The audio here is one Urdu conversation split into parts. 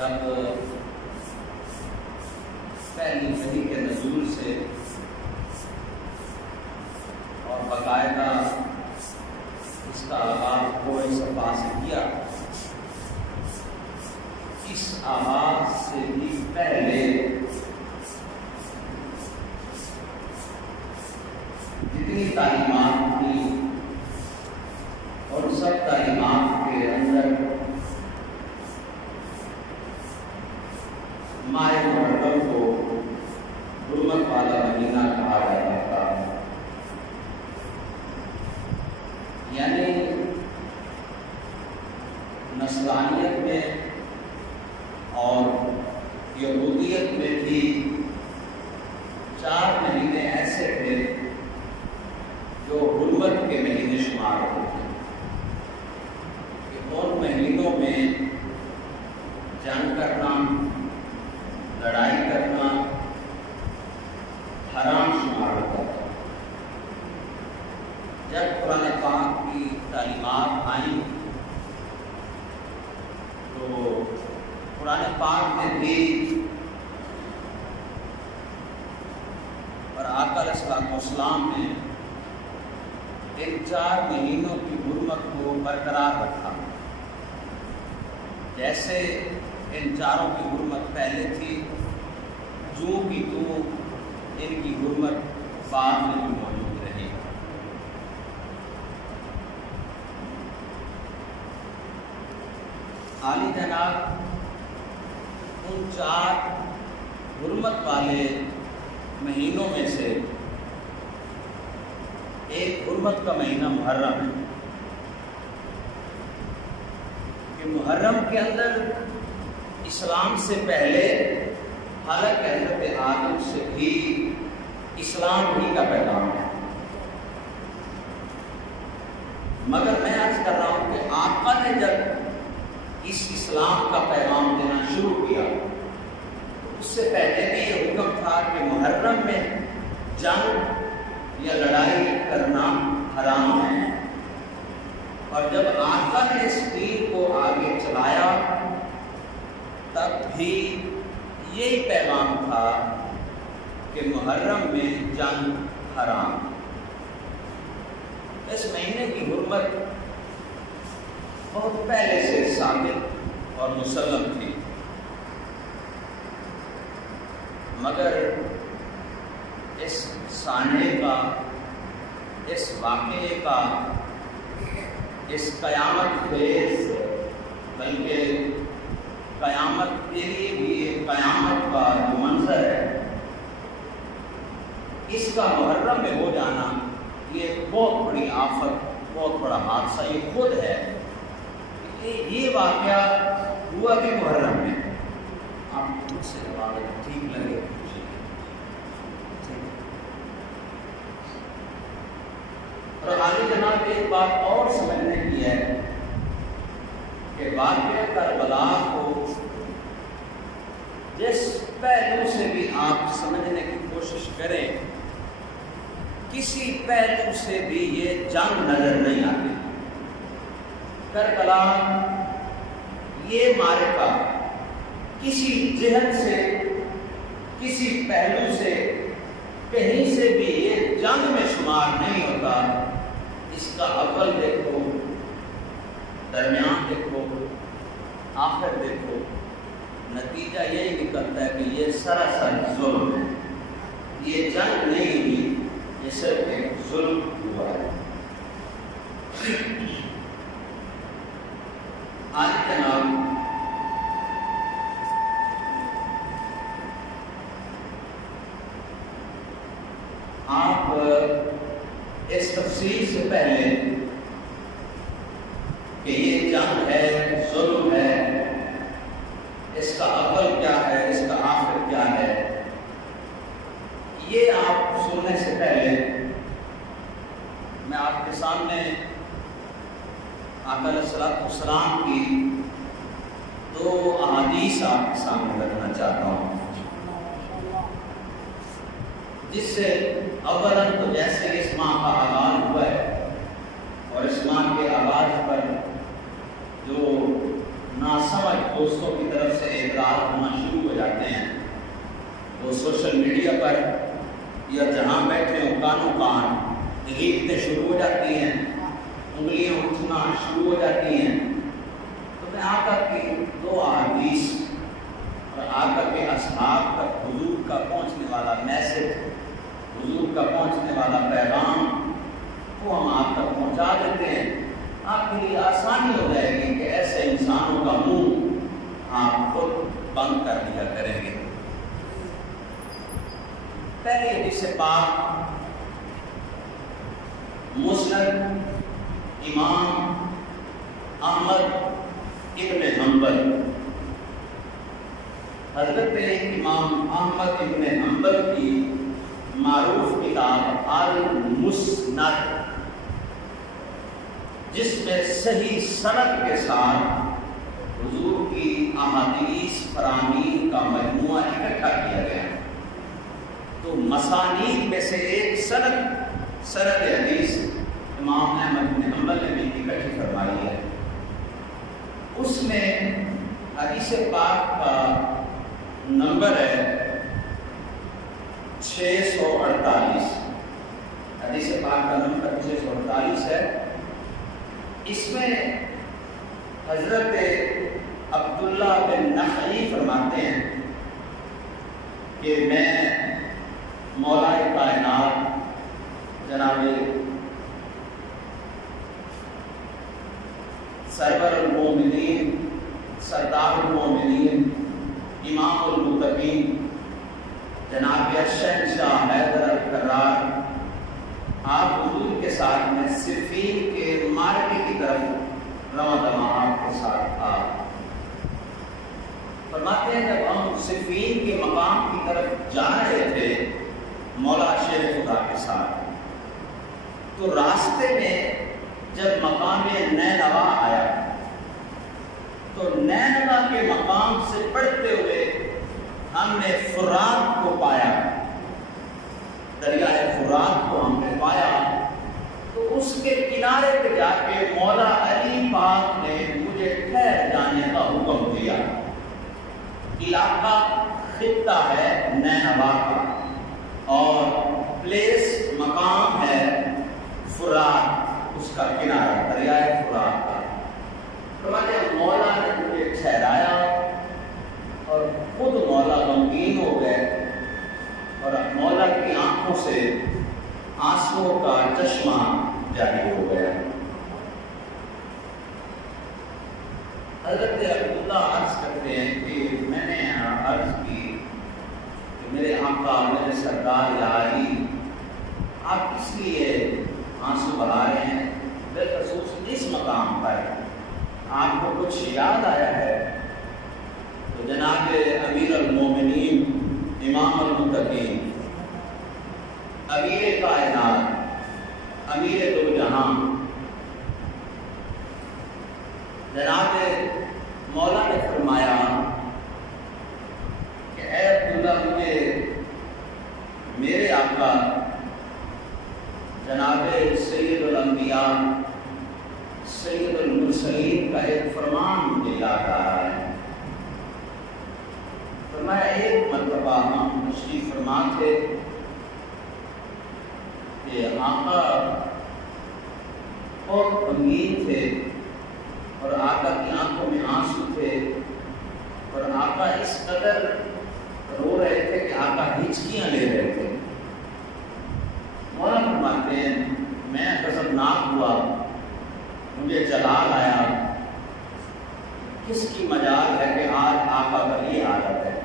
جب پہلی وحی کے نزول سے اور باقاعدہ اس کا آغاز کوئی صفا سے کیا، اس آغاز سے بھی پہلے جتنی تعلیمات تھیں اور سب تعلیمات کے اندر ماہ محرم کو حرمت والا مہینہ کہا جاتا تھا، یعنی نصرانیت میں اور یہودیت میں بھی 4 مہینے ایسے تھے جو حرمت کے مہینے شمار ہوتے ہیں کہ ان مہینوں میں جنگ کرنا، لڑائی کرنا حرام شمار ہوتا تھا۔ جب قرآن پاک کی تعلیمات آئیں تو قرآن پاک نے بھی اور آقا علیہ السلام نے ان 4 مہینوں کی حرمت کو برقرار رکھا، جیسے ان 4 کی حرمت پہلے تھی، جو کی تو ان کی حرمت بعد میں بھی موجود رہی۔ عالی جناب ان 4 حرمت والے مہینوں میں سے ایک حرمت کا مہینہ محرم ہے کہ محرم کے اندر اسلام سے پہلے حالانکہ حضرت آدم سے بھی اسلام ہی کا پیغام ہے، مگر میں عرض کر رہا ہوں کہ آقا نے جب اس اسلام کا پیغام دینا شروع کیا اس سے پہلے بھی یہ حکم تھا کہ محرم میں جنگ یا لڑائی کرنا حرام ہے، اور جب آقا نے اس دین کو آگے چلایا تب بھی یہی پیغام تھا کہ محرم میں جنگ حرام۔ اس مہینے کی حرمت بہت پہلے سے ثابت اور مسلم تھی، مگر اس سانحے کا، اس واقعے کا، اس قیامت خیز بلکہ قیامت کے لیے بھی ایک قیامت کا جو منظر ہے، اس کا محرم میں ہو جانا یہ ایک بہت بڑی آفت، بہت بڑا حادثہ یہ خود ہے۔ یہ واقعہ ہوا بھی محرم میں، آپ مجھ سے جواب ٹھیک لگے۔ اور عالی جناب ایک بات اور سمجھنے کی ہے کہ واقعہ کربلا کو جس پہلو سے بھی آپ سمجھنے کی کوشش کریں، کسی پہلو سے بھی یہ جنگ نظر نہیں آتی۔ کربلا یہ معرکہ کسی جہت سے، کسی پہلو سے، کہیں سے بھی یہ جنگ میں شمار نہیں ہوتا۔ اس کا اول دیکھو، درمیان دیکھو، آخر دیکھو، نتیجہ یہی نکلتا ہے کہ یہ سراسر ظلم ہے، یہ جنگ نہیں ہوئی، یہ صرف ایک ظلم ہوا ہے۔ آج جناب آپ اس تفصیل سے پہلے کہ یہ جنگ ہے، ظلم ہے، اس کا اول کیا ہے، اس کا آخر کیا ہے، یہ آپ سننے سے پہلے میں آپ کے سامنے آقا علیہ السلام کی 2 احادیث آپ کے سامنے رکھنا چاہتا ہوں، جس سے اولاً تو جیسے اس ماہ کا آغاز ہوا ہے اور اس ماہ کے آغاز پر جو ناسمجھ دوستوں کی طرف سے اعتراض انتقال ہونا شروع ہو جاتے ہیں، وہ سوشل میڈیا پر یا جہاں بیٹھے ہوں کانوں کان ریختیں شروع ہو جاتی ہیں، انگلیاں اٹھنا شروع ہو جاتی ہیں۔ تو میں آقا کی 2 احادیث اور آقا کے اصحاب تک حضور کا پہنچنے والا میسج، حضور کا پہنچنے والا پیغام وہ ہم آپ تک پہنچا دیتے ہیں۔ آپ کے لیے آسانی ہو جائے گی کہ ایسے انسانوں کا منہ آپ خود بند کر دیا کریں گے۔ پہلے حدیث پاک مسند امام احمد ابن حنبل، حضرت امام احمد ابن حنبل کی معروف کتاب المسند، جس میں صحیح سند کے ساتھ حضور کی احادیث فرامین کا مجموعہ اکٹھا کیا گیا، تو مسانید میں سے ایک سند حدیث امام احمد بن حنبل نے بھی اکٹھی فرمائی ہے۔ اس میں حدیث پاک کا نمبر ہے 648، حدیث پاک کا نمبر 648 ہے۔ اس میں حضرت عبداللہ بن نخعی فرماتے ہیں کہ میں مولا کائنات جناب سرور المومنین، سردار المومنین، امام المتقین جناب شہنشاہ حیدر الکرار، آپ حضور کے ساتھ میں صفین کے معرکے کی طرف رواں دماغ کے ساتھ تھا۔ فرماتے ہیں جب ہم صفین کے مقام کی طرف جا رہے تھے مولا شیر خدا کے ساتھ، تو راستے میں جب مقام نینوا آیا تو نینوا کے مقام سے پڑھتے ہوئے ہم نے فرات کو پایا، دریائے فرات کو ہم نے پایا۔ تو اس کے کنارے پہ جا کے مولا علی پاک نے مجھے ٹھہر جانے کا حکم دیا۔ علاقہ خطہ ہے نینوا کا اور پلیس مقام ہے فرات، اس کا کنارہ دریائے فرات کا۔ فرماتے مولا نے مجھے ٹھہرایا اور خود مولا غمگین ہو گئے اور مولا کی آنکھوں سے آنسوؤں کا چشمہ جاری ہو گیا۔ حضرت عبداللہ عرض کرتے ہیں کہ میں نے عرض کی کہ میرے آقا، میرے سردار یا علی، آپ کس لیے آنسو بہا رہے ہیں؟ بالخصوص اس مقام پر آپ کو کچھ یاد آیا ہے؟ تو جناب امیر المومنین، امام المتقین، امیر کائنات، امیر دو جہاں جناب مولا نے فرمایا کہ اے عبداللہ، مجھے میرے آقا جناب سید الانبیاء، سید المرسلین کا ایک فرمان مجھے یاد آ رہا ہے۔ فرمایا ایک مرتبہ ہم تشریف فرما تھے کہ آقا بہت غمگین تھے اور آقا کی آنکھوں میں آنسو تھے اور آقا اس قدر رو رہے تھے کہ آقا ہچکیاں لے رہے تھے۔ مولا فرماتے ہیں میں غضبناک ہوا، مجھے جلال آیا، کس کی مجال ہے کہ آج آقا کا یہ حالت ہے۔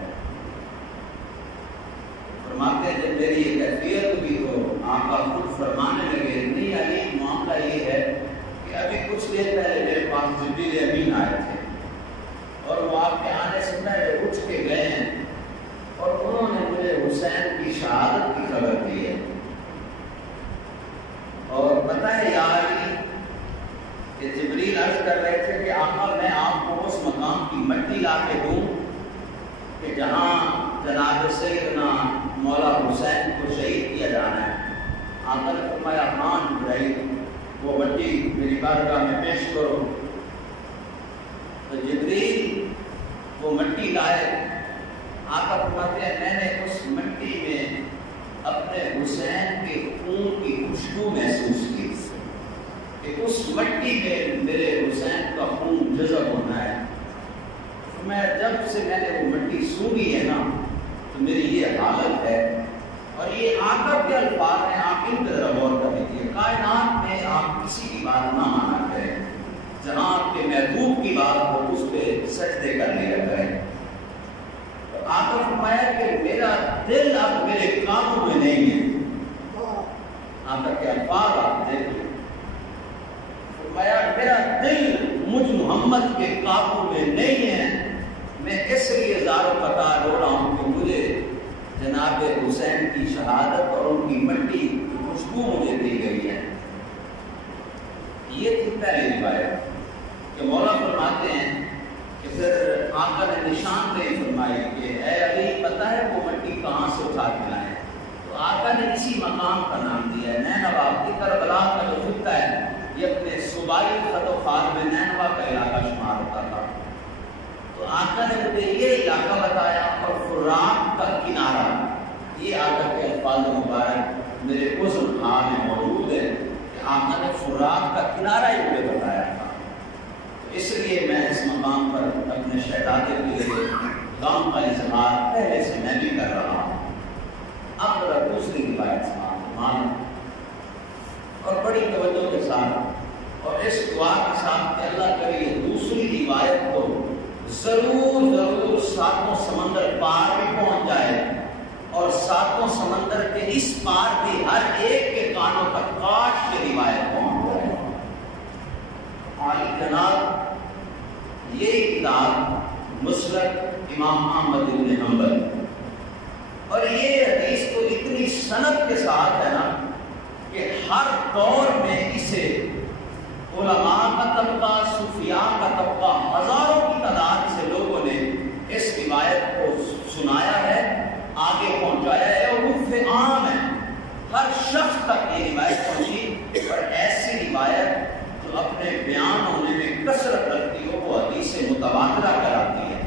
فرماتے ہیں جب میری یہ کیفیت ہوئی تو آقا خود فرمانے لگے، نہیں علی، معاملہ یہ ہے کہ ابھی کچھ دیر پہلے میرے پاس جبریل امین آئے تھے اور وہ آپ کے آنے سے پہلے اٹھ کے گئے ہیں اور انہوں نے مجھے حسین کی شہادت کی خبر دی ہے۔ اور پتہ ہے یا علی کہ جبریل عرض کر رہے تھے کہ آقا میں آپ کو اس مقام کی مٹی لا کے دوں کہ جہاں جناب سیدنا مولا حسین کو شہید کیا جانا ہے۔ آقا نے فرمایا ہاں جبریل، وہ مٹی میری بارگاہ میں پیش کرو۔ تو جبریل وہ مٹی لائے، آقا فرماتے ہیں میں نے اس مٹی میں اپنے حسین کے خون کی خوشبو محسوس کی کہ اس مٹی میں میرے حسین کا خون جذب ہونا ہے۔ میں جب سے میں نے وہ مٹی سونگھی ہے نا تو میری یہ حالت ہے۔ اور یہ آقا کے الفاظ ہیں، آپ ان پر غور کر لیجیے۔ کائنات میں آپ کسی کی بات نہ مانا کریں، جہاں آپ کے محبوب کی بات ہو اس پہ سجدے کر لیا کریں۔ آقا فرمایا کہ میرا دل اب میرے قابو میں نہیں ہے۔ آقا کے الفاظ آپ دیکھیں، فرمایا میرا دل مجھ محمد کے قابو میں نہیں ہے، میں اس لیے زار و قطار ہو رہا ہوں کہ مجھے جناب حسین کی شہادت اور ان کی مٹی کی خوشبو مجھے دی گئی ہے۔ یہ تھی پہلی روایت کہ مولا فرماتے ہیں کہ پھر آقا نے نشاندہی فرمائی کہ اے علی پتہ ہے وہ مٹی کہاں سے اٹھا کے لائے؟ تو آقا نے اسی مقام کا نام دیا ہے نینوا۔ کربلا کا جو خطہ ہے یہ اپنے صوبائی خط و خال میں نینوا کا علاقہ شمار ہوتا تھا۔ تو آقا نے مجھے یہ علاقہ بتایا اور فراق کا کنارہ، یہ آقا کے الفاظ مبارک میرے عذر خان میں موجود ہے کہ آقا نے فراق کا کنارہ ہی مجھے بتایا تھا۔ اس لیے میں اس مقام پر اپنے شہزادے کے لیے غم کا اظہار پہلے سے میں بھی کر رہا ہوں۔ اب ذرا دوسری روایت مان اور بڑی توجہ کے ساتھ اور اس دعا کے ساتھ کہ اللہ کرے یہ دوسری روایت کو ضرور ساتوں سمندر پار بھی پہنچ جائے اور ساتوں سمندر کے اس پار بھی ہر ایک کے کانوں پر کاش یہ روایت پہنچ جائے۔ عالی جناب یہ کتاب مسلک امام احمد بن حنبل، اور یہ حدیث تو اتنی سند کے ساتھ ہے نا کہ ہر دور میں اسے علماء کا طبقہ، صوفیاء کا طبقہ، ہزاروں کی تعداد سے لوگوں نے اس روایت کو سنایا ہے، آگے پہنچایا ہے اور عرف عام ہے، ہر شخص تک یہ روایت پہنچی۔ اور ایسی روایت جو اپنے بیان ہونے میں کثرت رکھتی ہو وہ حدیث متواترہ کراتی ہے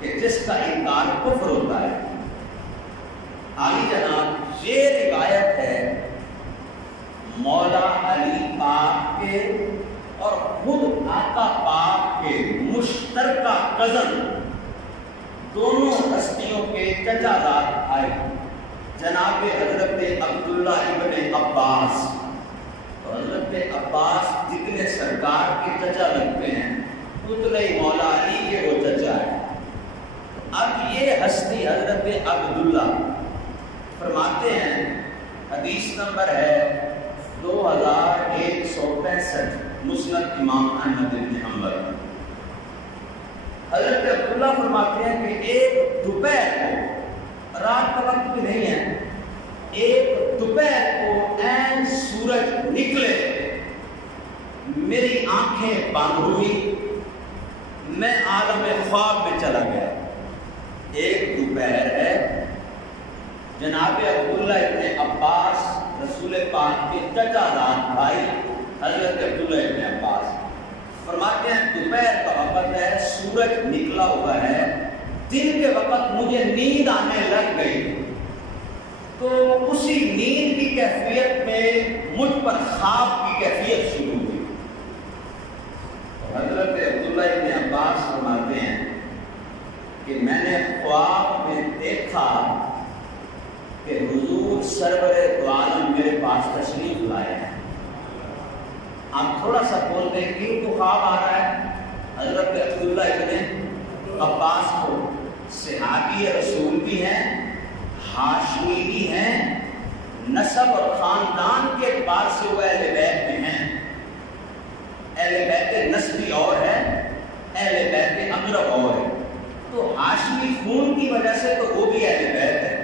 کہ جس کا انکار کفر ہوتا ہے۔ عالی جناب یہ روایت ہے مولا علی پاک کے اور خود آقا پاک کے مشترکہ کزن دونوں ہستیوں کے چچا زاد بھائی جناب حضرت عبداللہ ابن عباس، حضرت عباس ذکر سرکار کے چچا لگتے ہیں، پتلے مولا علی کے وہ چچا ہے۔ اب یہ ہستی حضرت عبداللہ فرماتے ہیں، حدیث نمبر ہے 2165 مسند امام احمد بن حنبل۔ حضرت عبداللہ فرماتے ہیں کہ ایک دوپہر کو، رات کا وقت بھی نہیں ہے، ایک دوپہر کو عین سورج نکلے میری آنکھیں بند ہوئی، میں عالم خواب میں چلا گیا۔ ایک دوپہر ہے، جناب عبداللہ ابن عباس رسول پاک کے چچا زاد بھائی حضرت عبداللہ ابن عباس فرماتے ہیں دوپہر کا وقت ہے، سورج نکلا ہوا ہے، دن کے وقت مجھے نیند آنے لگ گئی، تو اسی نیند کی کیفیت میں مجھ پر خواب کی کیفیت شروع ہوئی۔ حضرت عبداللہ ابن عباس فرماتے ہیں کہ میں نے خواب میں دیکھا کہ حضور سرور دو عالم میرے پاس تشریف لائے ہیں۔ آپ تھوڑا سا بول دیں کیوں کو خواب آ رہا ہے؟ حضرت عبداللہ ابن عباس کو صحابی رسول بھی ہیں، ہاشمی بھی ہیں، نسب اور خاندان کے اعتبار سے وہ اہل بیت میں ہیں، اہل بیت نسبی اور ہے، اہل بیت اقرب اور ہے، تو ہاشمی خون کی وجہ سے تو وہ بھی اہل بیت ہے۔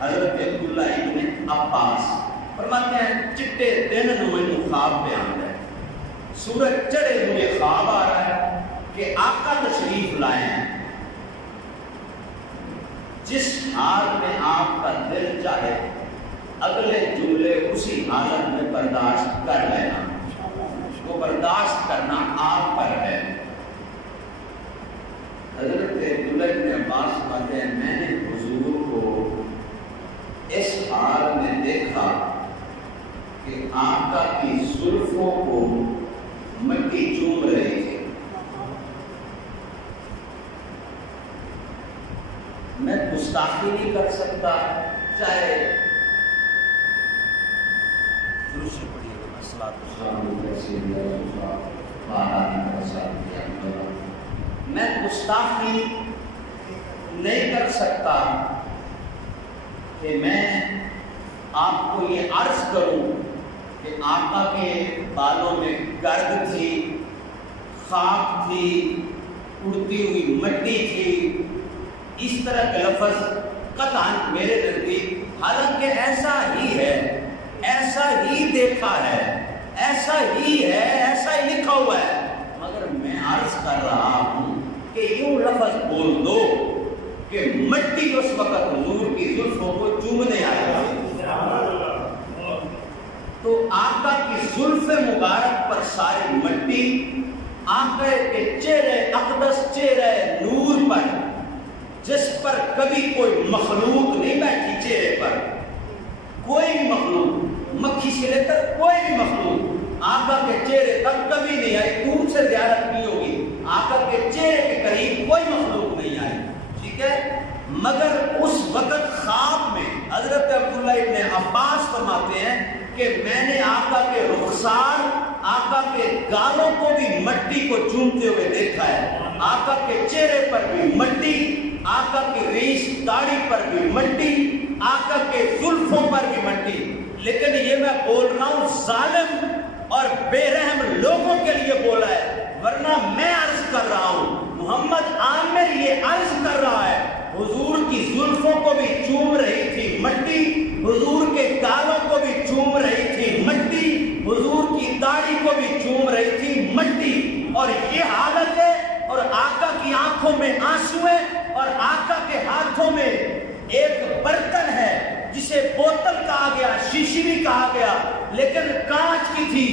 حضرت عبداللہ ابن عباس فرماتے ہیں چٹے دن مجھے خواب پہ آتا ہے، سورج چڑھے مجھے خواب آ رہا ہے کہ آقا تشریف لائے ہیں، جس حال میں آپ کا دل چاہے اگلے جملے اسی حالت میں برداشت کر لینا، وہ برداشت کرنا آپ پر ہے۔ حضرت میں گستاخی نہیں کر سکتا، چاہے میں گستاخی نہیں کر سکتا کہ میں آپ کو یہ عرض کروں کہ آقا کے بالوں میں گرد تھی، خاک تھی، اڑتی ہوئی مٹی تھی، اس طرح کے لفظ قطعاً میرے نزدیک، حالانکہ ایسا ہی ہے، ایسا ہی دیکھا ہے، ایسا ہی ہے، ایسا ہی لکھا ہوا ہے، مگر میں عرض کر رہا ہوں کہ یوں لفظ بول دو کہ مٹی اس وقت حضور کی زلفوں کو چومنے آئے گا، تو آقا کی زلف مبارک پر ساری مٹی، آقا کے چہرے اقدس، چہرے نور پر، جس پر کبھی کوئی مخلوق نہیں بیٹھی، چہرے پر کوئی بھی مخلوق، مکھی سے لے کر کوئی بھی مخلوق آقا کے چہرے تک کبھی نہیں آئی، دور سے زیارت کی ہوگی، آقا کے چہرے کے قریب کوئی مخلوق نہیں آئی، ٹھیک ہے، مگر اس وقت خواب میں حضرت عبداللہ ابن عباس فرماتے ہیں کہ میں نے آقا کے رخسار، آقا کے گالوں کو بھی مٹی کو چومتے ہوئے دیکھا ہے، آقا کے چہرے پر بھی مٹی، آقا کی ریش داڑھی پر بھی مٹی، آقا کے زلفوں پر بھی مٹی، لیکن یہ میں بول رہا ہوں ظالم اور بے رحم لوگوں کے لیے بولا ہے، ورنہ میں عرض کر رہا ہوں، محمد عامر یہ عرض کر رہا ہے، حضور کی زلفوں کو بھی چوم رہی تھی مٹی، حضور کے گالوں کو بھی چوم رہی تھی مٹی، حضور کی داڑھی کو بھی چوم رہی تھی مٹی، اور یہ حالت ہے، اور آقا کی آنکھوں میں آنسو ہے، اور آقا کے ہاتھوں میں ایک برتن ہے جسے بوتل کہا گیا، شیشی بھی کہا گیا، لیکن کانچ کی تھی،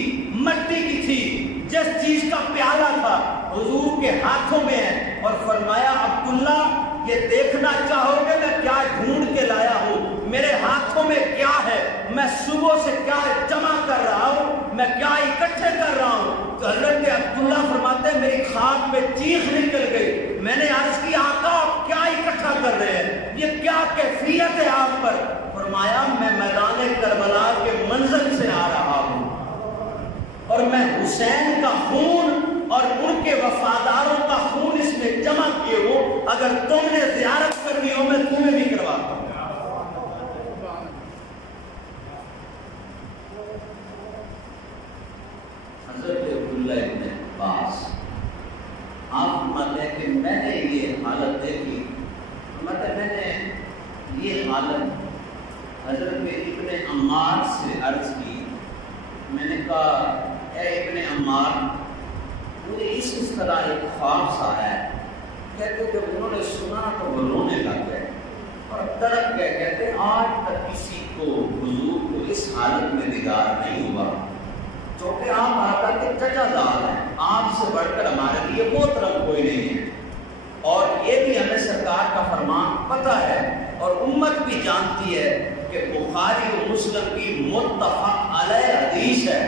مٹی کی تھی، جس چیز کا پیالہ تھا حضور کے ہاتھوں میں ہے، اور فرمایا عبداللہ یہ دیکھنا چاہو گے میں کیا ڈھونڈ کے لایا ہوں، میرے ہاتھوں میں کیا ہے، میں صبح سے کیا جمع کر رہا ہوں، میں کیا اکٹھے کر رہا ہوں، تو حضرت عبداللہ فرماتے ہیں میری خواب میں چیخ نکل گئی، میں نے عرض کی آقا آپ کیا اکٹھا کر رہے ہیں، یہ کیا کیفیت ہے آپ پر، فرمایا میں میدان کربلا کے منزل سے آ رہا ہوں، اور میں حسین کا خون اور ان کے وفاداروں کا خون اس میں جمع کیے ہو، اگر تم نے زیارت کرنی ہو میں تمہیں بھی کرواتا ہوں۔ حضرت عبداللہ ابن عباس آپ فرماتے ہیں کہ میں نے یہ حالت دیکھی، فرماتے ہیں میں نے یہ حالت حضرت ابن عمار سے عرض کی، میں نے کہا اے ابن عمار مجھے اس طرح ایک خواب سا ہے، کہتے جب انہوں نے سنا تو وہ رونے لگ گئے اور تڑپ گئے، کہتے آج تک کسی کو حضور کو اس حالت میں دیدار نہیں ہوا، چونکہ آپ آقا کے چچا زاد ہیں، آپ سے بڑھ کر ہمارے لیے محترم کوئی نہیں ہے، اور یہ بھی ہمیں سرکار کا فرمان پتہ ہے اور امت بھی جانتی ہے کہ بخاری و مسلم کی متفق علیہ حدیث ہے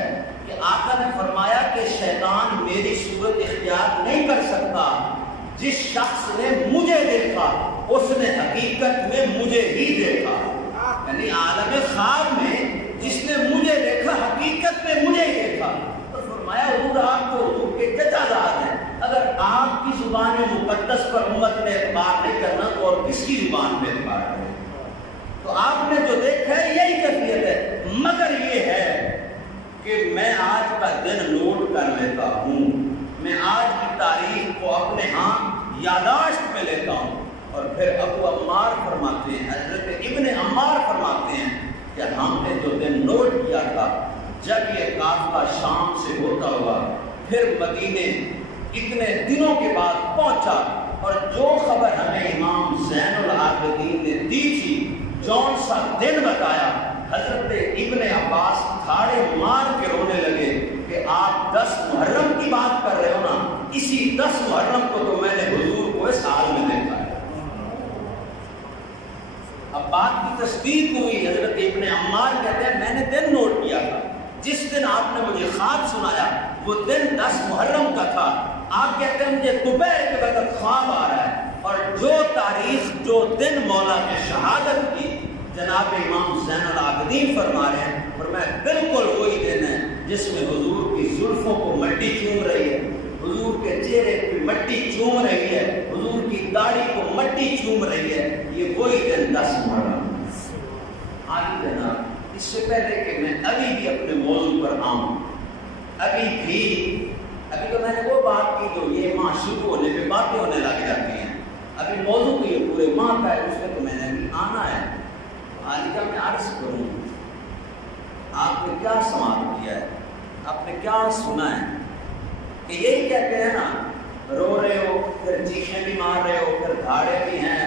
کہ آقا نے فرمایا کہ شیطان میری صورت اختیار نہیں کر سکتا، جس شخص نے مجھے دیکھا اس نے حقیقت میں مجھے ہی دیکھا، یعنی عالم خواب میں جس نے مجھے دیکھا حقیقت میں مجھے ہی دیکھا، تو فرمایا حضور آپ کو حضور کے چچا زاد ہیں، اگر آپ کی زبان مقدس پر امت نے اعتبار نہیں کرنا تو اور کس کی زبان میں اعتبار کرے، تو آپ نے جو دیکھا ہے یہی کیفیت ہے، مگر یہ ہے کہ میں آج کا دن نوٹ کر لیتا ہوں، میں آج کی تاریخ کو اپنے ہاں یاداشت میں لیتا ہوں، اور پھر ابو عمار فرماتے ہیں، حضرت ابن عمار فرماتے ہیں کہ ہم نے جو دن نوٹ کیا تھا جب یہ قافلہ شام سے ہوتا ہوا پھر مدینے اتنے دنوں کے بعد پہنچا، اور جو خبر ہمیں امام زین العابدین نے دی تھی، جون سا دن بتایا، حضرت ابن عباس تھاڑے مار کے رونے لگے کہ آپ 10 محرم کی بات کر رہے ہو نا، اسی 10 محرم کو تو میں نے حضور کو اس حال میں دیکھا ہے۔ اب بات کی تصدیق ہوئی، حضرت ابن عمار کہتے ہیں میں نے دن نوٹ کیا تھا، جس دن آپ نے مجھے خواب سنایا وہ دن 10 محرم کا تھا، آپ کہتے ہیں مجھے دوپہر کے وقت خواب آ رہا ہے، اور جو تاریخ جو دن مولا نے شہادت کی جناب امام زین العابدین فرما رہے ہیں، اور میں بالکل وہی دن ہے جس میں حضور کی زلفوں کو مٹی چوم رہی ہے، حضور کے چہرے کی مٹی چوم رہی ہے، حضور کی داڑھی کو مٹی چوم رہی ہے، یہ وہی دن 10 محرم۔ آگے جناب اس سے پہلے کہ میں ابھی بھی اپنے موضوع پر آؤں، ابھی تو میں نے وہ بات کی جو یہ ماہ شروع ہونے پہ باتیں ہونے لگ جاتی ہیں، ابھی موضوع تو یہ پورے ماہ کا ہے، اس میں تو میں نے ابھی آنا ہے۔ آج کا میں عرض کروں، آپ نے کیا سماعت کیا ہے، آپ نے کیا سنا ہے کہ یہی کہتے ہیں نا، رو رہے ہو پھر چیخیں بھی مار رہے ہو پھر دھاڑے بھی ہیں،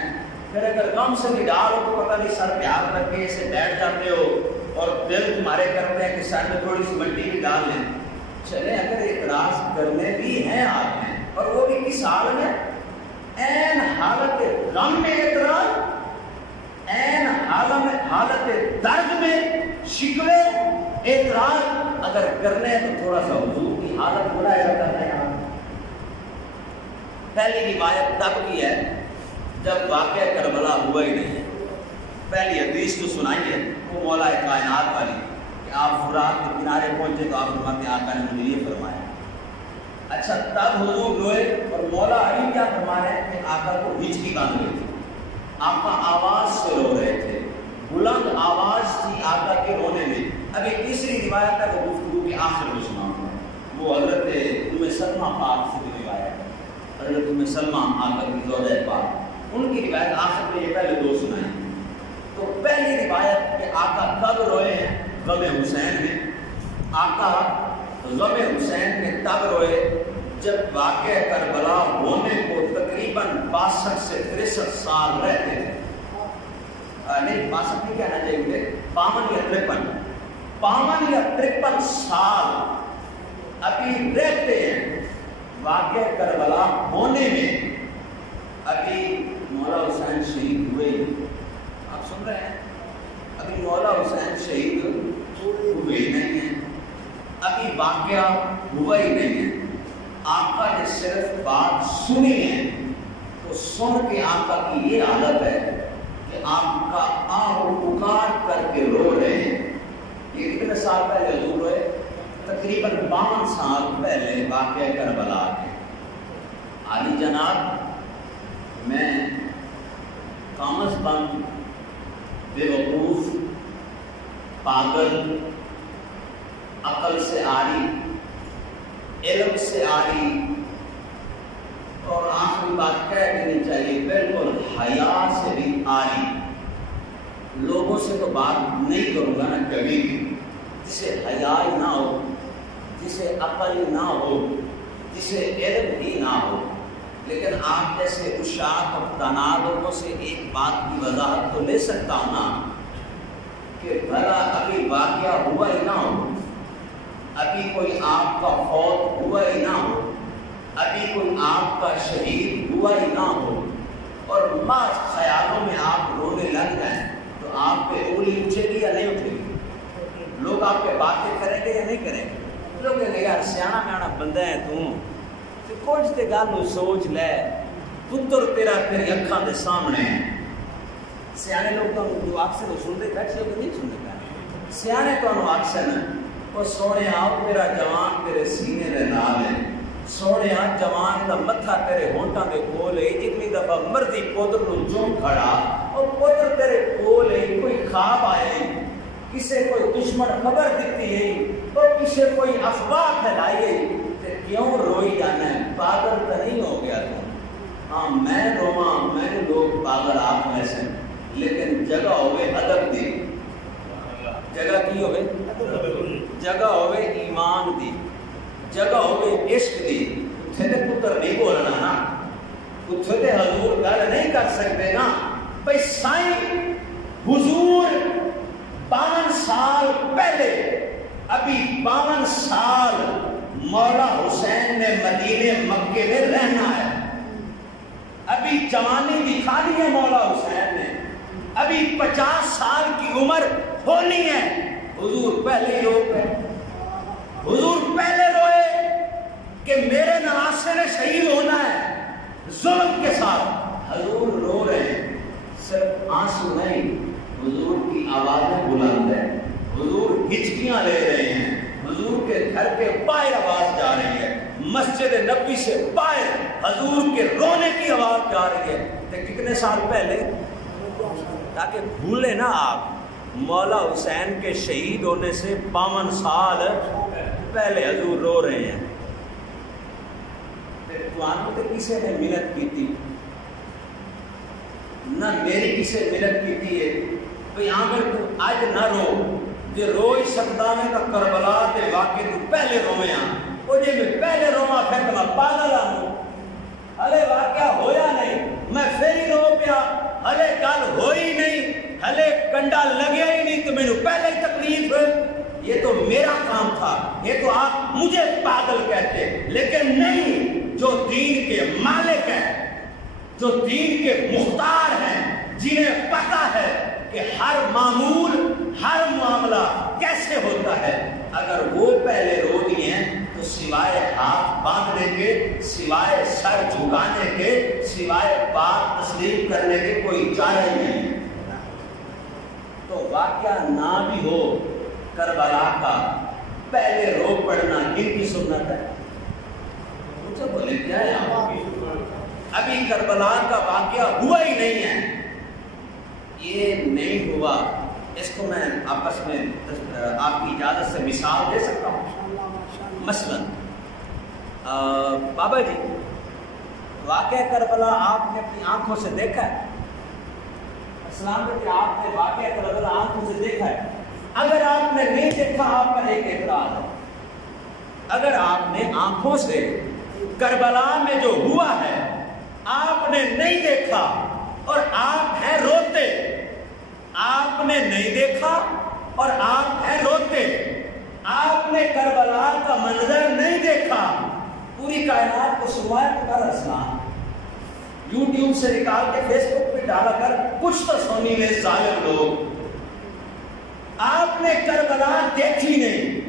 پھر اگر غم سے بھی ڈال ہو تو پتہ نہیں سر پہ ہاتھ رکھ کے اسے بیٹھ جاتے ہو، اور دل تمہارے کرتے ہیں کہ سر میں تھوڑی سی مٹی بھی ڈال لیں۔ چلیں اگر اعتراض کرنے بھی ہیں آپ نے، اور وہ بھی کس حال میں، این حالت غم میں اعتراض، این حالت درد میں شکوے اعتراض اگر کرنے ہیں تو تھوڑا سا حضور کی حالت ملاحظہ کرتے ہیں۔ پہلی روایت تب کی ہے جب واقعہ کربلا ہوا ہی نہیں ہے، پہلی حدیث تو سنائی ہے وہ مولا کائنات والی کہ آپ فرات کے کنارے پہنچے تو آپ فرماتے ہیں آقا نے مجھے یہ فرمایا۔ اچھا تب حضور روئے، اور مولا علی کیا فرما رہے ہیں کہ آقا کو ہچکی باندھ رہی تھی، آقا آواز سے رو رہے تھے، بلند آواز تھی آقا کے رونے میں۔ ابھی تیسری روایت ہے وہ گفتگو کے آخر میں سناؤں گا، وہ حضرت ام سلمہ پاک سے بھی روایت ہے، حضرت ام سلمہ آقا کی زوجہ پاک، ان کی روایت آخر میں یہ پہلے دو سنائیں۔ تو پہلی روایت کہ آقا کب روئے ہیں، غم حسین میں، آقا غم حسین میں تب روئے جب واقعہ کربلا ہونے کو تقریباً 62 سے 63 سال رہتے تھے، نہیں 62 نہیں کہنا چاہیے مجھے، 52 یا 53 سال ابھی رہتے ہیں واقعہ کربلا ہونے میں۔ ابھی مولا حسین شہید ہوئے، آپ سن رہے ہیں، ابھی مولا حسین شہید ہوئے نہیں ہیں، ابھی واقعہ ہوا ہی نہیں ہے۔ آقا نے صرف بات سنی ہے تو سن کے آقا کی یہ حالت ہے کہ آپ کا آہ و پکار کر کے رو رہے ہیں۔ یہ کتنے سال پہلے حضور ہوئے؟ تقریباً 52 سال پہلے واقعہ کربلا کے۔ عالی جناب میں کم از کم بے وقوف، پاگل، عقل سے عاری، علم سے عاری، اور آخری بات کہہ دینی چاہیے بالکل حیا سے بھی عاری لوگوں سے تو بات نہیں کروں گا نا کبھی بھی، جسے حیا ہی نہ ہو، جسے عقل ہی نہ ہو، جسے علم ہی نہ ہو۔ لیکن آپ جیسے اشاعت اور دانا لوگوں سے ایک بات کی وضاحت تو لے سکتا ہوں نا کہ بھلا ابھی واقعہ ہوا ہی نہ ہو، ابھی کوئی آپ کا فوت ہوا ہی نہ ہو، ابھی کوئی آپ کا شہید ہوا ہی نہ ہو، اور بعض خیالوں میں آپ رونے لگ جائیں تو آپ پہ انگلی اٹھے گی یا نہیں اٹھے گی؟ لوگ آپ پہ باتیں کریں گے یا نہیں کریں گے؟ لوگ کہیں گے یار سیاح میانا بندہ ہے تو کچھ تے گل سوچ لے، پتر تیرا تیری اکھاں دے سامنے ہے۔ سیانے لوگ تو اکثر سنتے بیٹھے ہو کہ نہیں سنتے بیٹھے، سیانے تو اکثر وہ سونے آؤ تیرا جوان تیرے سینے دے نال ہے، سونے آ جوان دا متھا تیرے ہونٹاں دے کول ہے، جتنی دفعہ مرضی پودر نو چوم کھڑا، اور پودر تیرے کول ہے، کوئی خواب آئے، کسے کوئی دشمن خبر دیتی ہے، تو کسے کوئی افواہ پھیلائی ہے، کیوں روئی جانا ہے؟ پاگل تو نہیں ہو گیا تم؟ ہاں میں رواں، میں نے لوگ پاگل آپ میں سے، لیکن جگہ ہوئے ادب دی، جگہ کی ہوئے جگہ ہوئے ایمان دی، جگہ ہوئے عشق دی۔ اتھے تے پتر نہیں بولنا نا، اتھے تے حضور گل نہیں کر سکتے نا بھئی سائیں حضور 52 سال پہلے، ابھی 52 سال مولا حسین نے مدینے مکے میں رہنا ہے، ابھی جوانی دکھانی ہے مولا حسین نے، ابھی 50 سال کی عمر ہونی ہے۔ حضور پہلے رو گئے، حضور پہلے روئے کہ میرے نواسے نے شہید ہونا ہے ظلم کے ساتھ۔ حضور رو رہے ہیں، صرف آنسو نہیں، حضور کی آوازیں بلند ہیں، حضور ہچکیاں لے رہے ہیں، حضور کے گھر کے باہر آواز جا رہی ہے، مسجد نبوی سے باہر حضور کے رونے کی آواز جا رہی ہے۔ کتنے سال پہلے، تاکہ بھولے نا آپ، مولا حسین کے شہید ہونے سے 52 سال پہلے حضور رو رہے ہیں۔ تو کسے نے منت کی تھی؟ نہ میری کسے منت کی تھی ہے بھئی آمر تو آج نہ رو، جو روئی سکتا میں کا کربلا دے واقع تو پہلے روئے ہیں، وہ جے میں پہلے روما پھر تو میں پاگل آنوں، ہلے واقعہ ہویا نہیں، میں پھر ہی رو پیا، ہلے کل ہوئی نہیں، ہلے کنڈا لگیا ہی نہیں تو میں نے پہلے ہی تکلیف ہے، یہ تو میرا کام تھا، یہ تو آپ مجھے پاگل کہتے، لیکن نہیں، جو دین کے مالک ہیں، جو دین کے مختار ہیں، جنہیں پتہ ہے کہ ہر معمول، ہر معاملہ کیسے ہوتا ہے، اگر وہ پہلے رو دیے ہیں تو سوائے ہاتھ باندھنے کے، سوائے سر جھکانے کے، سوائے بات تسلیم کرنے کے کوئی چارہ ہی نہیں۔ تو واقعہ نہ بھی ہو کربلا کا، پہلے رو پڑنا کن کی سنت ہے؟ مجھے بولے کیا ہے ابھی کربلا کا واقعہ ہوا ہی نہیں ہے، یہ نہیں ہوا، اس کو میں آپس میں آپ کی اجازت سے مثال دے سکتا ہوں۔ مثلا بابا جی، واقعہ کربلا آپ نے اپنی آنکھوں سے دیکھا ہے؟ اسلام میں آپ نے واقعہ کربلا آنکھوں سے دیکھا ہے؟ اگر آپ نے نہیں دیکھا، آپ پر ایک اعتراض ہے۔ اگر آپ نے آنکھوں سے کربلا میں جو ہوا ہے آپ نے نہیں دیکھا اور آپ ہیں روتے، آپ نے نہیں دیکھا اور آپ ہیں روتے، آپ نے کربلا کا منظر نہیں دیکھا، پوری کائنات کو سنوایا کر اسلام یوٹیوب سے نکال کے فیس بک پہ ڈالا کر کچھ تو سونی لے ظالم لوگ، آپ نے کربلا دیکھی نہیں،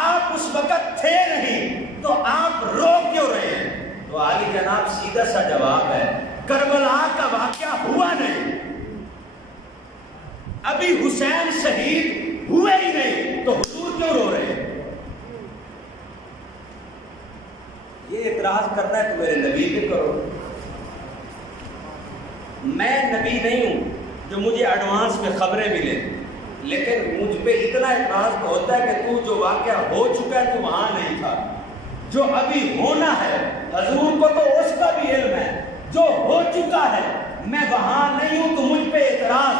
آپ اس وقت تھے نہیں، تو آپ رو کیوں رہے ہیں؟ تو عالی جناب سیدھا سا جواب ہے، کربلا کا واقعہ ہوا نہیں، ابھی حسین شہید ہوئے ہی نہیں، تو حضور کیوں رو رہے ہیں؟ یہ اعتراض کرنا ہے تو میرے نبی پہ کرو، میں نبی نہیں ہوں جو مجھے ایڈوانس میں خبریں ملیں، لیکن مجھ پہ اتنا اعتراض تو ہوتا ہے کہ تو جو واقعہ ہو چکا ہے تو وہاں نہیں تھا، جو ابھی ہونا ہے حضور کو تو اس کا بھی علم ہے، جو ہو چکا ہے میں وہاں نہیں ہوں تو مجھ پہ اعتراض،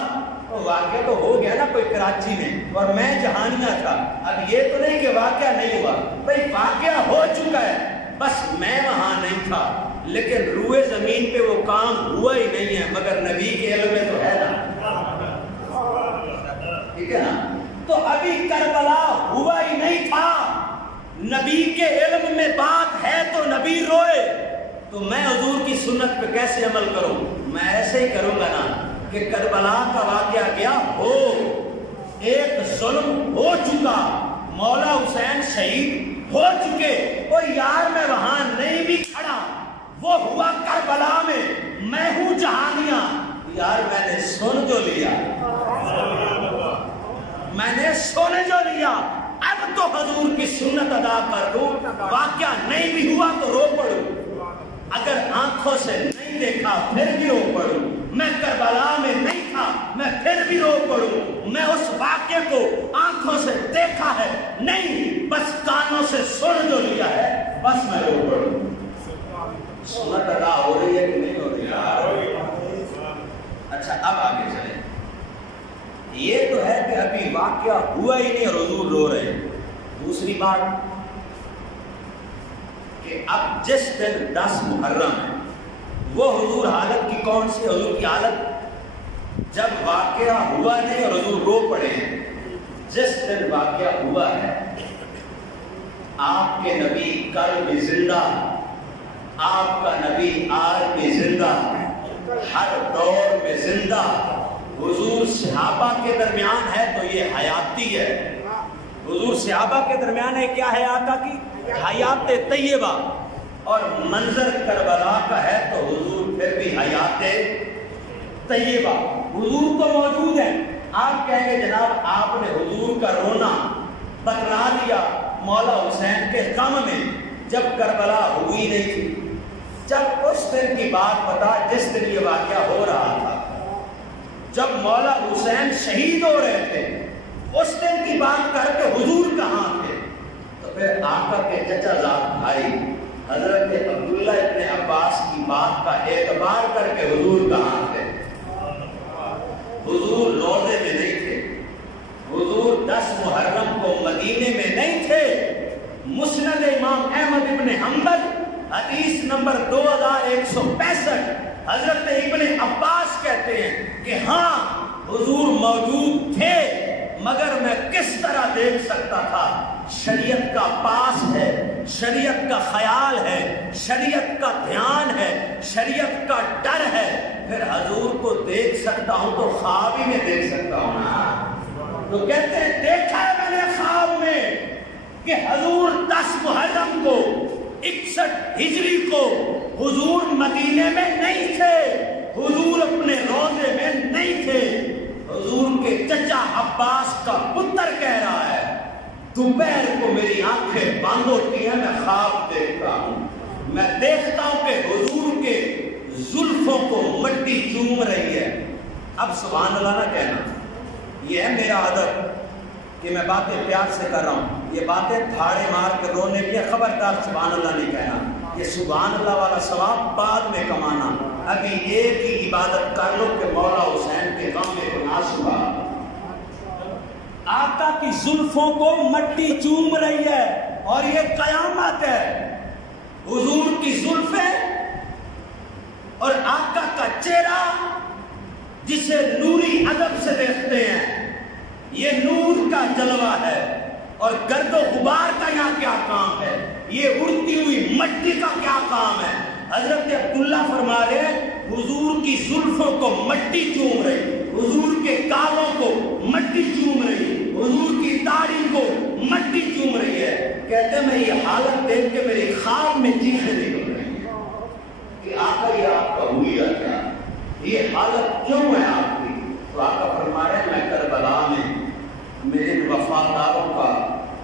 تو واقعہ تو ہو گیا نا کوئی کراچی میں اور میں جہانیہ تھا، اب یہ تو نہیں کہ واقعہ نہیں ہوا، بھئی واقعہ ہو چکا ہے، بس میں وہاں نہیں تھا، لیکن روئے زمین پہ وہ کام ہوا ہی نہیں ہے، مگر نبی کے علم میں تو ہے نا، ٹھیک ہے نا؟ تو ابھی کربلا ہوا ہی نہیں تھا، نبی کے علم میں بات ہے تو نبی روئے، تو میں حضور کی سنت پہ کیسے عمل کروں؟ میں ایسے ہی کروں گا نا کہ کربلا کا واقعہ کیا ہو، ایک ظلم ہو چکا، مولا حسین شہید ہو چکے، اور یار میں وہاں نہیں بھی کھڑا، وہ ہوا کربلا میں ہوں جہانیاں، یار میں نے سن جو لیا، میں نے سن جو لیا، اب تو حضور کی سنت ادا کر دوں، واقعہ نہیں بھی ہوا تو رو پڑوں، اگر آنکھوں سے نہیں دیکھا پھر بھی رو پڑوں، میں کربلا میں نہیں تھا میں پھر بھی رو پڑوں، میں اس واقعے کو آنکھوں سے دیکھا ہے نہیں، بس کانوں سے سن جو لیا ہے، بس میں رو پڑوں۔ سنت ادا ہو رہی ہے کہ نہیں ہو رہی ہے؟ اچھا اب آگے چلیں، یہ تو ہے کہ ابھی واقعہ ہوا ہی نہیں اور حضور رو رہے ہیں۔ دوسری بات کہ اب جس دن 10 محرم ہے وہ حضور حالت کی کون سی؟ حضور کی حالت جب واقعہ ہوا نہیں اور حضور رو پڑے ہیں، جس دن واقعہ ہوا ہے آپ کے نبی کل بھی زندہ، آپ کا نبی آج بھی زندہ، ہر دور میں زندہ، حضور صحابہ کے درمیان ہے تو یہ حیاتی ہے، حضور صحابہ کے درمیان ہے کیا ہے آقا کی حیات طیبہ، اور منظر کربلا کا ہے تو حضور پھر بھی حیات طیبہ، حضور تو موجود ہیں. آپ کہیں گے جناب آپ نے حضور کا رونا بتلا دیا مولا حسین کے غم میں، جب کربلا ہوئی نہیں تھی، جب اس دن کی بات بتا جس دن یہ واقعہ ہو رہا تھا، جب مولا حسین شہید ہو رہے تھے، اس دن کی بات کر کے حضور کہاں تھے؟ تو پھر آقا کے چچا زاد بھائی حضرت عبداللہ ابن عباس کی بات کا اعتبار کر کے حضور کہاں تھے؟ حضور روضے میں نہیں تھے، حضور 10 محرم کو مدینے میں نہیں تھے. مسند امام احمد ابن حنبل حدیث نمبر 2165 حضرت ابن عباس کہتے ہیں کہ ہاں حضور موجود تھے، مگر میں کس طرح دیکھ سکتا تھا؟ شریعت کا پاس ہے، شریعت کا خیال ہے، شریعت کا دھیان ہے، شریعت کا ڈر ہے، پھر حضور کو دیکھ سکتا ہوں تو خواب ہی میں دیکھ سکتا ہوں نا. تو کہتے ہیں دیکھا ہے میں نے خواب میں کہ حضور 10 محرم کو 61 ہجری کو حضور مدینے میں نہیں تھے، حضور اپنے روضے میں نہیں تھے. حضور کے چچا عباس کا پتر کہہ رہا ہے دوپہر کو میری آنکھیں بند ہوتی ہیں، میں خواب دیکھتا ہوں، میں دیکھتا ہوں کہ حضور کے زلفوں کو مٹی چوم رہی ہے. اب سبحان اللہ نہ کہنا، یہ ہے میرا ادب کہ میں باتیں پیار سے کر رہا ہوں، یہ باتیں تھاڑے مار کے رونے کی خبردار سبحان اللہ نہیں کہنا. یہ سبحان اللہ والا ثواب بعد میں کمانا، ابھی ایک ہی عبادت کر لو کہ مولا حسین کے غم میں گناہ ہوا. آقا کی زلفوں کو مٹی چوم رہی ہے اور یہ قیامت ہے. حضور کی زلفیں اور آقا کا چہرہ جسے نوری ادب سے دیکھتے ہیں، یہ نور کا جلوہ ہے. اور گرد و غبار کا یہاں کیا کام ہے؟ یہ اڑتی ہوئی مٹی کا کیا کام ہے؟ حضرت عبداللہ فرما رہے ہیں حضور کی زلفوں کو مٹی چوم رہی، حضور کے گالوں کو مٹی چوم رہی، حضور کی داڑھی کو مٹی چوم رہی ہے. کہتے ہیں میں یہ حالت دیکھ کے میری خواب میں چیخیں نکل رہی ہیں کہ آقا یہ آپ کا ہویا کیا، یہ حالت کیوں ہے آپ کی؟ تو آقا فرما رہے ہیں میں کربلا میں میرے وفاداروں کا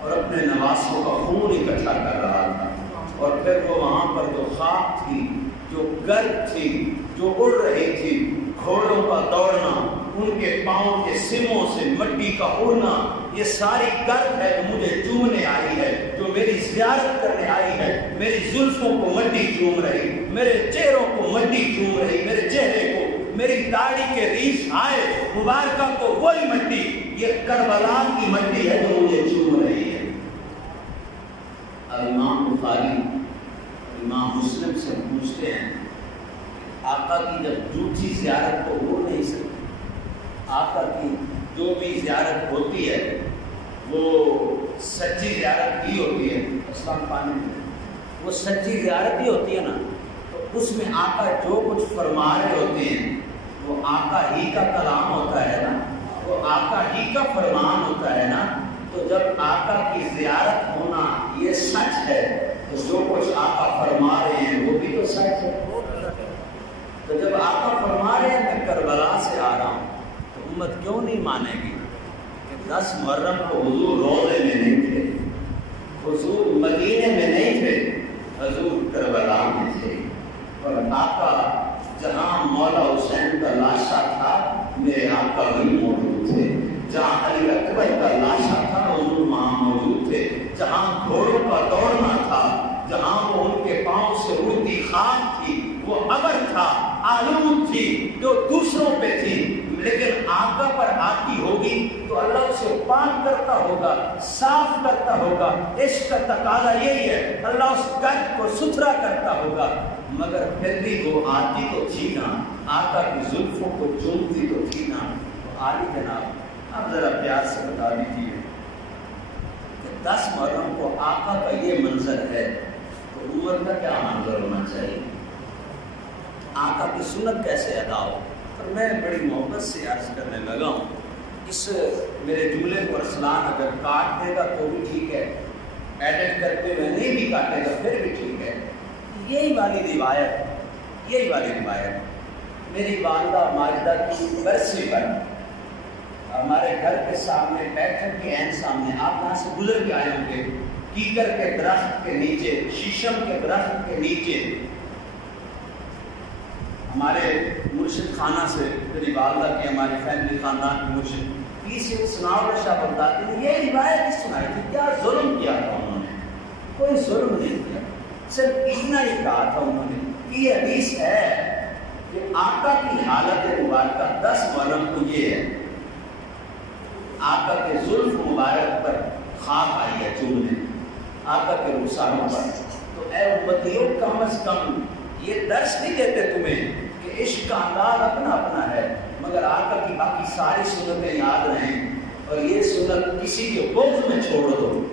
اور اپنے نواسوں کا خون اکٹھا کر رہا تھا، اور پھر وہ وہاں پر جو خاک تھی، جو گرد تھی، جو اڑ رہی تھی، گھوڑوں کا دوڑنا، ان کے پاؤں کے سموں سے مٹی کا اڑنا، یہ ساری گرد ہے جو مجھے چومنے آئی ہے، جو میری زیارت کرنے آئی ہے. میری زلفوں کو مٹی چوم رہی، میرے چہروں کو مٹی چوم رہی، میرے چہرے کو، میری داڑھی کے ریش آئے مبارکہ کو وہی مٹی، یہ کربلا کی مٹی ہے جو مجھے چوم رہی ہے. امام بخاری امام مسلم سے پوچھتے ہیں آقا کی جب جھوٹی زیارت تو ہو نہیں سکتی، آقا کی جو بھی زیارت ہوتی ہے وہ سچی زیارت ہی ہوتی ہے. اسلام پانے میں وہ سچی زیارت ہی ہوتی ہے نا، تو اس میں آقا جو کچھ فرما رہے ہوتے ہیں وہ آقا ہی کا کلام ہوتا ہے نا، وہ آقا ہی کا فرمان ہوتا ہے نا. تو جب آقا کی زیارت ہونا یہ سچ ہے تو جو کچھ آقا فرما رہے ہیں وہ بھی تو سچ ہے. تو جب آقا فرما رہے ہیں میں کربلا سے آ رہا ہوں تو امت کیوں نہیں مانے گی کہ 10 محرم کو حضور روضے میں نہیں تھے، حضور مدینے میں نہیں تھے، حضور کربلا میں تھے. اور آقا جہاں مولا حسین کا لاشا تھا میرے آقا بھی موجود تھے، جہاں علی اکبر کا لاشا تھا حضور وہاں موجود تھے، جہاں گھوڑوں کا دوڑنا تھا، جہاں وہ ان کے پاؤں سے اڑتی خاک تھی، وہ ابر تھا، آلود تھی جو دوسروں پہ تھی، لیکن آقا پر آتی ہوگی تو اللہ اسے پاک کرتا ہوگا، صاف کرتا ہوگا. عشق کا تقاضا یہی ہے، اللہ اس گرد کو ستھرا کرتا ہوگا. مگر پھر بھی وہ آتی تو تھی نا، آقا کی زلفوں کو چومتی تو تھی نا. عالی جناب اب ذرا پیار سے بتا دیجیے کہ 10 محرم کو آقا کا یہ منظر ہے تو امت کا کیا منظر ہونا چاہیے؟ آقا کی سنت کیسے ادا ہو؟ اور میں بڑی محبت سے عرض کرنے لگا ہوں، اس میرے جملے کو ارسلان اگر کاٹ دے گا تو بھی ٹھیک ہے، ایڈٹ کرتے ہوئے نہیں بھی کاٹے گا پھر بھی ٹھیک ہے. یہی والی روایت یہی والی روایت میری والدہ ماجدہ کی برسی پر ہمارے گھر کے سامنے بیٹھک کے عین سامنے، آپ یہاں سے گزر کے آئے ہوں گے، کیکر کے درخت کے نیچے، شیشم کے درخت کے نیچے ہمارے مرشد خانہ سے میری والدہ کے، ہماری فیملی خاندان کے مرشد پیسے سناور شاہ بغدادی نے یہ روایت سنائی تھی. کیا ظلم کیا تھا انہوں نے؟ کوئی ظلم نہیں کیا، صرف اتنا ہی کہا تھا انہوں نے کہ یہ حدیث ہے کہ آقا کی حالت مبارکہ 10 محرم کو یہ ہے، آقا کے زلف مبارک پر خاک آئی ہے چوبنے، آقا کے رخساروں پر. تو اے امتیوں کم از کم یہ درس نہیں دیتے تمہیں کہ عشق کا انداز اپنا اپنا ہے، مگر آقا کی باقی ساری سنتیں یاد رہیں اور یہ سنت کسی کے بغض میں چھوڑ دو،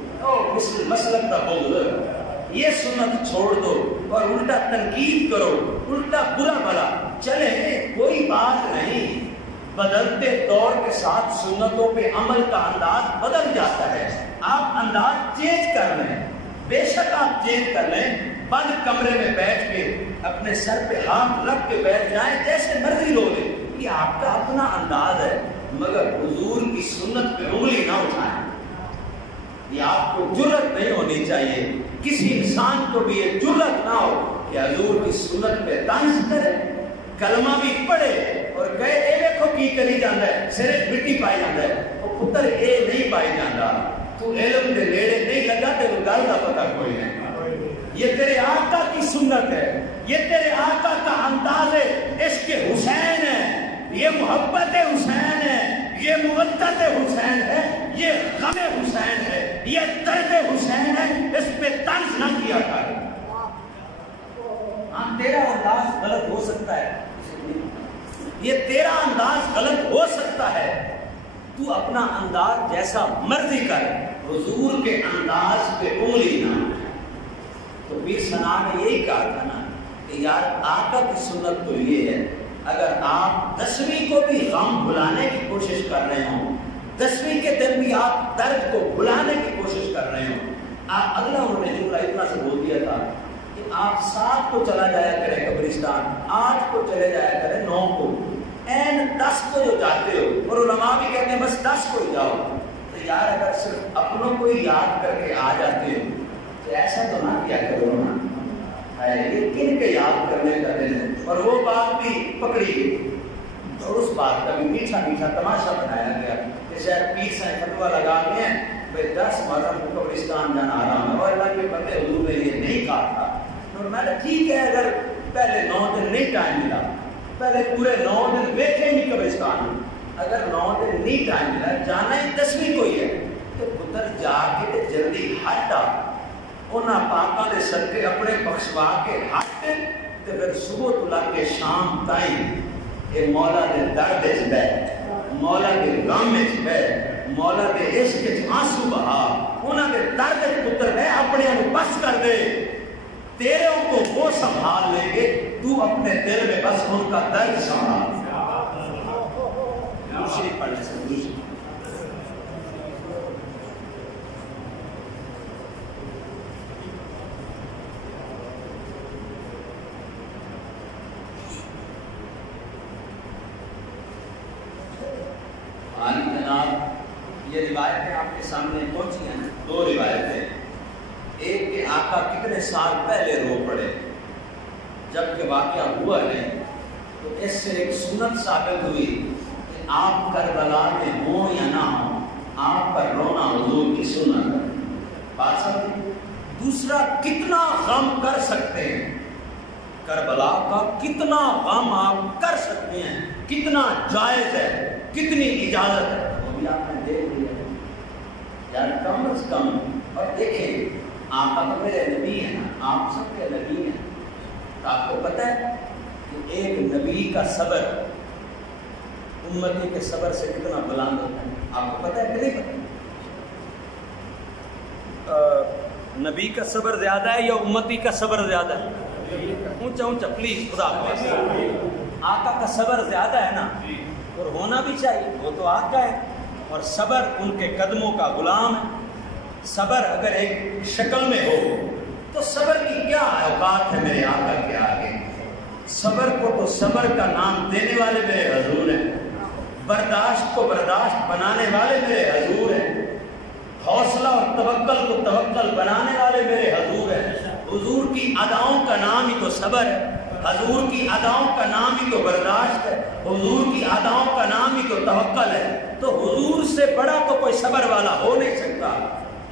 مسلک کا بغض، یہ سنت چھوڑ دو اور الٹا تنقید کرو، الٹا برا بھلا چلے، کوئی بات نہیں. بدلتے دور کے ساتھ سنتوں پہ عمل کا انداز بدل جاتا ہے. آپ انداز چینج کر لیں، بے شک آپ چینج کر لیں، بند کمرے میں بیٹھ کے اپنے سر پہ ہاتھ رکھ کے بیٹھ جائیں، جیسے مرضی رو لیں، یہ آپ کا اپنا انداز ہے، مگر حضور کی سنت پہ انگلی نہ اٹھائیں. یہ آپ کو جرأت نہیں ہونی چاہیے، کسی انسان کو بھی یہ جرأت نہ ہو کہ حضور کی سنت پہ طنز کرے، کلمہ بھی پڑھے اور کہے اے دیکھو کی کری جاندہ ہے، صرف مٹی پائی جاندہ ہے. وہ پتر اے نہیں پائی جاندہ، تو علم دے لیڑے نہیں لگا تے وہ گل دا پتہ کوئی نہیں. یہ تیرے آقا کی سنت ہے، یہ تیرے آقا کا انداز عشق حسین ہے، یہ محبت حسین ہے، یہ مودت حسین ہے، یہ غم حسین ہے، یہ درد حسین ہے. اس پہ طنز نہ کیا کر. ہاں تیرا انداز غلط ہو سکتا ہے، یہ تیرا انداز غلط ہو سکتا ہے، تو اپنا انداز جیسا مرضی کر، حضور کے انداز پہ انگلی نہ. تو پیر ثنا نے یہی کہا تھا نا کہ یار آقا کی سنت تو یہ ہے، اگر آپ 10ویں کو بھی غم بھلانے کی کوشش کر رہے ہوں، 10ویں کے دن بھی آپ درد کو بھلانے کی کوشش کر رہے ہوں، آپ اگلا انہوں نے جملہ اتنا سے بول دیا تھا کہ آپ 7 کو چلا جایا کریں قبرستان، 8 کو چلے جایا کریں، 9 کو، این 10 کو جو جاتے ہو، اور علماء بھی کہتے ہیں بس 10 کو ہی جاؤ. تو یار اگر صرف اپنوں کو ہی یاد کر کے آ جاتے ہو تو ایسا تو نہ کیا کرو نا. یہ کن کے یاد کرنے کا دن ہے، اور وہ بات بھی پکڑی گئی اور اس بات کا بھی میٹھا میٹھا تماشا بنایا گیا کہ شاید پیر صاحب فتویٰ لگا کے ہیں بھائی 10 محرم کو قبرستان جانا آرام ہے، اور اللہ کے بندے حضور نے یہ نہیں کہا تھا. اور میں نے ٹھیک ہے اگر پہلے 9 دن نہیں ٹائم ملا، پہلے پورے 9 دن بیٹھے نہیں قبرستان، اگر 9 دن نہیں ٹائم ملا، جانا ہی 10ویں کو ہی ہے، تو پتر جا کے جلدی ہٹ آ، انہاں پاکاں دے صدقے اپنے بخشوا کے ہٹ، تے پھر صبح تو لگ کے شام تائیں اے مولا دے درد وچ بیٹھ، مولا دے غم وچ بیٹھ، مولا دے عشق وچ آنسو بہا، انہاں دے درد وچ پتر ہے اپنے آپ بس کر دے، تیرے کو وہ سنبھال لیں گے، تو اپنے دل میں بس ان کا درد سنبھال. دوسری پڑھنے سے دوسری جناب یہ روایتیں آپ کے سامنے پہنچی ہیں، 2 روایتیں. ایک کہ آقا کتنے سال پہلے رو پڑے جب کہ واقعہ ہوا نہیں، تو اس سے ایک سنت ثابت ہوئی کہ آپ کربلا میں ہوں یا نہ ہوں، آپ پر رونا حضور کی سنت ہے. بات سمجھیں. دوسرا کتنا غم کر سکتے ہیں، کربلا کا کتنا غم آپ کر سکتے ہیں، کتنا جائز ہے، کتنی اجازت ہے، وہ بھی آپ نے دیکھ لیا. یار کم از کم. اور دیکھیں آقا تو میرے نبی ہیں نا، آپ سب کے نبی ہیں، تو آپ کو پتہ ہے کہ ایک نبی کا صبر امتی کے صبر سے کتنا بلند ہوتا ہے. آپ کو پتہ ہے کہ نہیں پتہ؟ نبی کا صبر زیادہ ہے یا امتی کا صبر زیادہ ہے؟ اونچا اونچا پلیز خدا حافظ. آقا کا صبر زیادہ ہے نا، اور ہونا بھی چاہیے، وہ تو آقا ہے، اور صبر ان کے قدموں کا غلام ہے. صبر اگر ایک شکل میں ہو تو صبر کی کیا اوقات ہے میرے آقا کے آگے. صبر کو تو صبر کا نام دینے والے میرے حضور ہیں، برداشت کو برداشت بنانے والے میرے حضور ہیں، حوصلہ اور توکل کو توکل بنانے والے میرے حضور ہیں۔ حضور کی اداؤں کا نام ہی تو صبر ہے، حضور کی اداؤں کا نام ہی تو برداشت ہے، حضور کی اداؤں کا نام ہی تو توکل ہے۔ تو حضور سے بڑا تو کوئی صبر والا ہو نہیں سکتا۔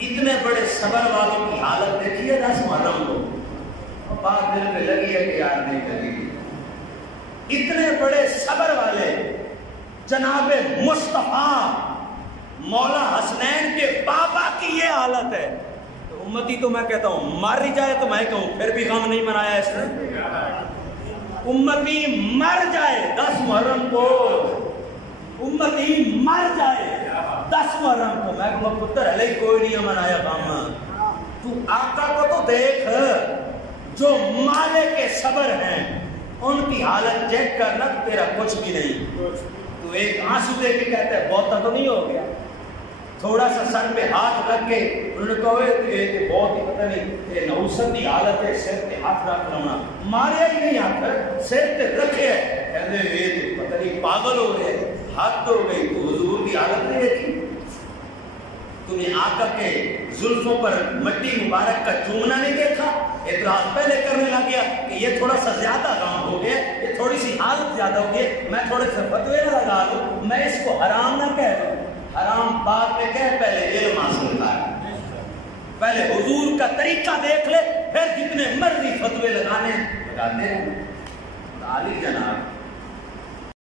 اتنے بڑے صبر والوں کی حالت دیکھیے 10 محرم کو، بات دل پہ لگی ہے کہ یاد نہیں لگی۔ اتنے بڑے صبر والے جناب مصطفیٰ مولا حسنین کے بابا کی یہ حالت ہے، تو امتی تو میں کہتا ہوں مر ہی جائے تو میں کہوں پھر بھی غم نہیں منایا اس نے۔ امتی مر جائے 10 محرم کو، امتی مر جائے 10 محرم کو، میں کہوں پتر علیہ کوئی نہیں منایا غم۔ تو آقا کو تو دیکھ، جو مالک کے صبر ہیں ان کی حالت چیک کرنا، تیرا کچھ بھی نہیں۔ تو ایک آنسو دے کے کہتا ہے بہت تو نہیں ہو گیا، تھوڑا سا سر پہ ہاتھ رکھ کے انہوں نے کہا یہ بہت ہی پتہ نہیں یہ نحوست کی حالت ہے، سر پہ ہاتھ رکھ رہا ہوں، ماریا ہی نہیں ہاتھ، سر پہ رکھے ہے، کہتے ہیں یہ پتہ نہیں پاگل ہو گئے، ہاتھ ہو گئی۔ تو حضور کی حالت نہیں ہے، تو نے آقا کے زلفوں پر مٹی مبارک کا چومنا نہیں دیکھا؟ اعتراض پہلے کرنے لگ گیا کہ یہ تھوڑا سا زیادہ کام ہو گیا، یہ تھوڑی سی حالت زیادہ ہو گئی، میں تھوڑے سے فتوے نہ لگا دوں، میں اس کو حرام نہ کہہ دوں۔ حرام بعد میں کہہ، پہلے علم حاصل کر، پہلے حضور کا طریقہ دیکھ لے، پھر جتنے مرضی فتوے لگانے لگاتے ہیں۔ عالی جناب